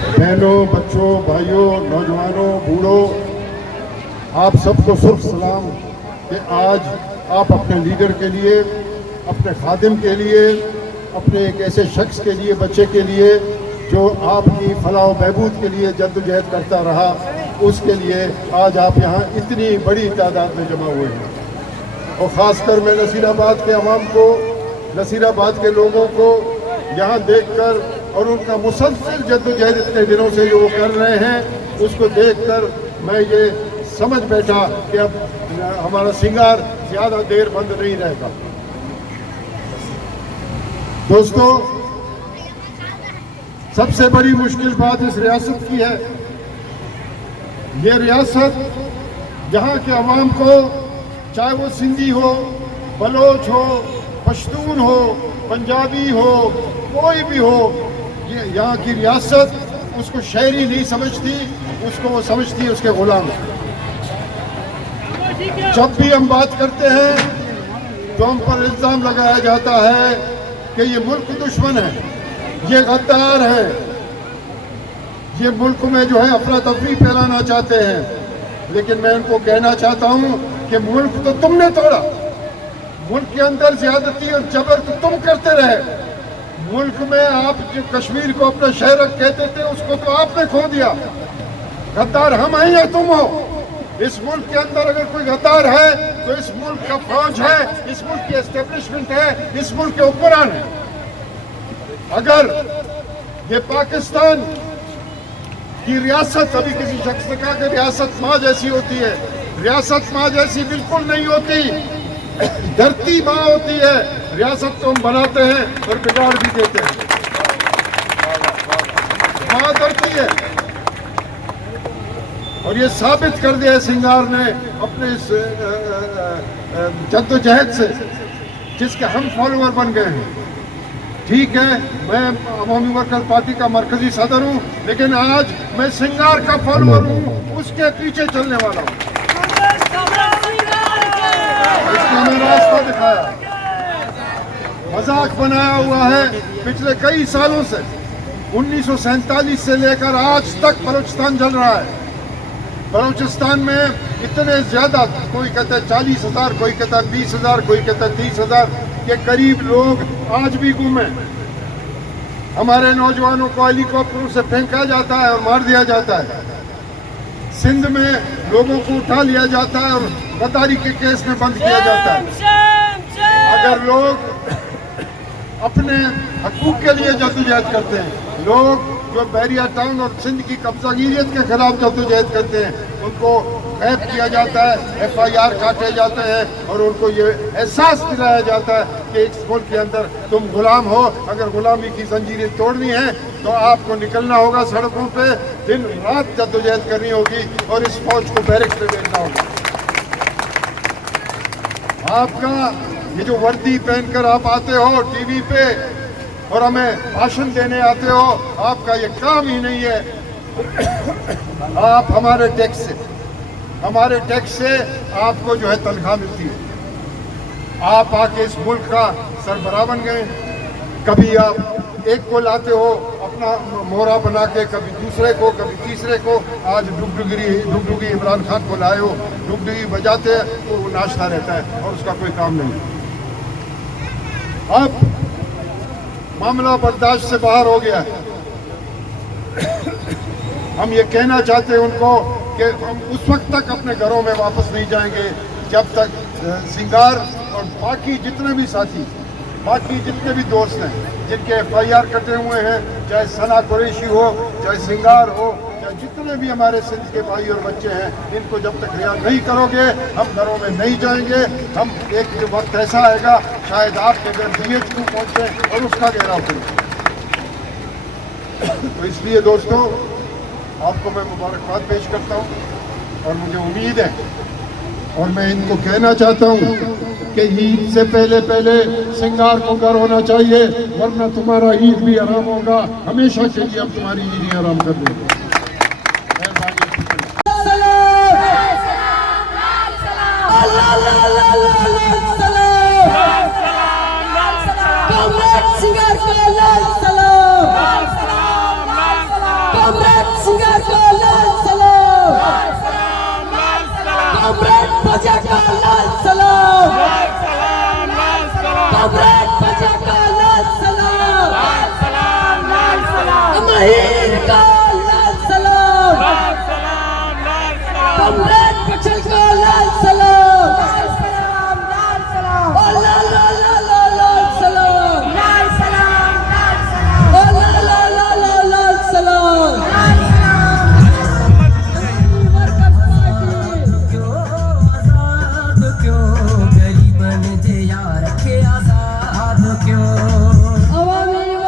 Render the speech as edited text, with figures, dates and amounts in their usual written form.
बहनों, बच्चों, भाइयों, नौजवानों, बूढ़ों, आप सबको सुर्ख सलाम कि आज आप अपने लीडर के लिए, अपने खादिम के लिए, अपने एक ऐसे शख्स के लिए, बच्चे के लिए जो आपकी फलाह व बहबूद के लिए जद्दोजहद करता रहा, उसके लिए आज आप यहाँ इतनी बड़ी तादाद में जमा हुए हैं। और ख़ासकर मैं नसीराबाद के अवाम को, नसीराबाद के लोगों को यहाँ देखकर और उनका मुसलसल जद्दोजहद इतने दिनों से जो वो कर रहे हैं, उसको देखकर मैं ये समझ बैठा कि अब हमारा सिंगार ज़्यादा देर बंद नहीं रहेगा। दोस्तों, सबसे बड़ी मुश्किल बात इस रियासत की है, ये रियासत यहाँ के अवाम को, चाहे वो सिंधी हो, बलोच हो, पश्तून हो, पंजाबी हो, कोई भी हो, ये यहाँ की रियासत उसको शहरी नहीं समझती, उसको वो समझती है उसके गुलाम। जब भी हम बात करते हैं तो हम पर इल्ज़ाम लगाया जाता है कि ये मुल्क दुश्मन है, ये गद्दार है, ये मुल्क में जो है अफरा तफरी फैलाना चाहते हैं। लेकिन मैं इनको कहना चाहता हूँ कि मुल्क तो तुमने तोड़ा, मुल्क के अंदर ज्यादती और जबर तो तुम करते रहे। मुल्क में आप जो कश्मीर को अपना शहर कहते थे, उसको तो आपने खो दिया। गद्दार हम हैं या तुम हो? इस मुल्क के अंदर अगर कोई गद्दार है तो इस मुल्क का फौज है, इस मुल्क की एस्टेब्लिशमेंट है, इस मुल्क के हुक्मरान है। अगर ये पाकिस्तान की रियासत, अभी किसी शख्स ने कहा कि रियासत माँ जैसी होती है, रियासत माँ जैसी बिल्कुल नहीं होती, धरती माँ होती है। रियासत तो हम बनाते हैं और बिगाड़ भी देते हैं। माँ धरती है और ये साबित कर दिया है सिंगार ने अपने इस जद्दोजहद से, जिसके हम फॉलोअर बन गए हैं। ठीक है, मैं अवामी वर्कर्स पार्टी का मरकजी सदर हूँ, लेकिन आज मैं सिंगार का फॉलोअर हूँ, उसके पीछे चलने वाला हूँ। इसने हमें रास्ता दिखाया, मजाक बनाया हुआ है पिछले कई सालों से। 1947 से लेकर आज तक बलूचिस्तान जल रहा है। बलूचिस्तान में इतने ज्यादा, कोई कहता है 40,000, कोई कहता है 20,000, कोई कहता है 30,000 के करीब लोग आज भी गुम हैं। हमारे नौजवानों को हेलीकॉप्टरों से फेंका जाता है और मार दिया जाता है। सिंध में लोगों को उठा लिया जाता है और गद्दारी के केस में बंद किया जाता है। अगर लोग अपने हकूक के लिए जद्दोजहद करते हैं, लोग जो बैरिया टाउन और सिंध की कब्जागिरियत के खिलाफ जद्दोजहद करते हैं, उनको कैद किया जाता है, FIR काटे जाते हैं और उनको ये एहसास दिलाया जाता है कि इस मुल्क के अंदर तुम गुलाम हो। अगर गुलामी की जंजीरें तोड़नी है तो आपको निकलना होगा सड़कों पे, दिन रात जद्दोजहद करनी होगी और इस फौज को बैरक्स में भेजना होगा। आपका ये जो वर्दी पहनकर आप आते हो टीवी पे और हमें भाषण देने आते हो, आपका ये काम ही नहीं है। आप हमारे टैक्स से आपको जो है तनख्वाह मिलती है। आप आके इस मुल्क का सरबराह बन गए। कभी आप एक को लाते हो अपना मोहरा बना के, कभी दूसरे को, कभी तीसरे को। आज डुगडुगी इमरान खान को लाए हो, डुगडुगी बजाते तो वो नाचता रहता है और उसका कोई काम नहीं। अब मामला बर्दाश्त से बाहर हो गया है। हम ये कहना चाहते हैं उनको कि हम उस वक्त तक अपने घरों में वापस नहीं जाएंगे जब तक सिंगार और बाकी जितने भी साथी, बाकी जितने भी दोस्त हैं जिनके FIR कटे हुए हैं, चाहे सना कुरैशी हो, चाहे सिंगार हो, चाहे जितने भी हमारे सिंध के भाई और बच्चे हैं, इनको जब तक रिहा नहीं करोगे हम घरों में नहीं जाएंगे। हम एक वक्त ऐसा आएगा, शायद आपके घर DH2 पहुँचे और उसका घेराव करें। तो इसलिए दोस्तों, आपको मैं मुबारकबाद पेश करता हूँ और मुझे उम्मीद है और मैं इनको कहना चाहता हूँ कि ईद से पहले सिंगार को घर होना चाहिए, वरना तुम्हारा ईद भी आराम होगा। हमेशा के लिए हम तुम्हारी ईद ही आराम कर देंगे। कॉमरेड सिंगर को लाल सलाम, कॉमरेड फजा का लाल सलाम, कॉमरेड फजा का लाल सलाम, अमहीर का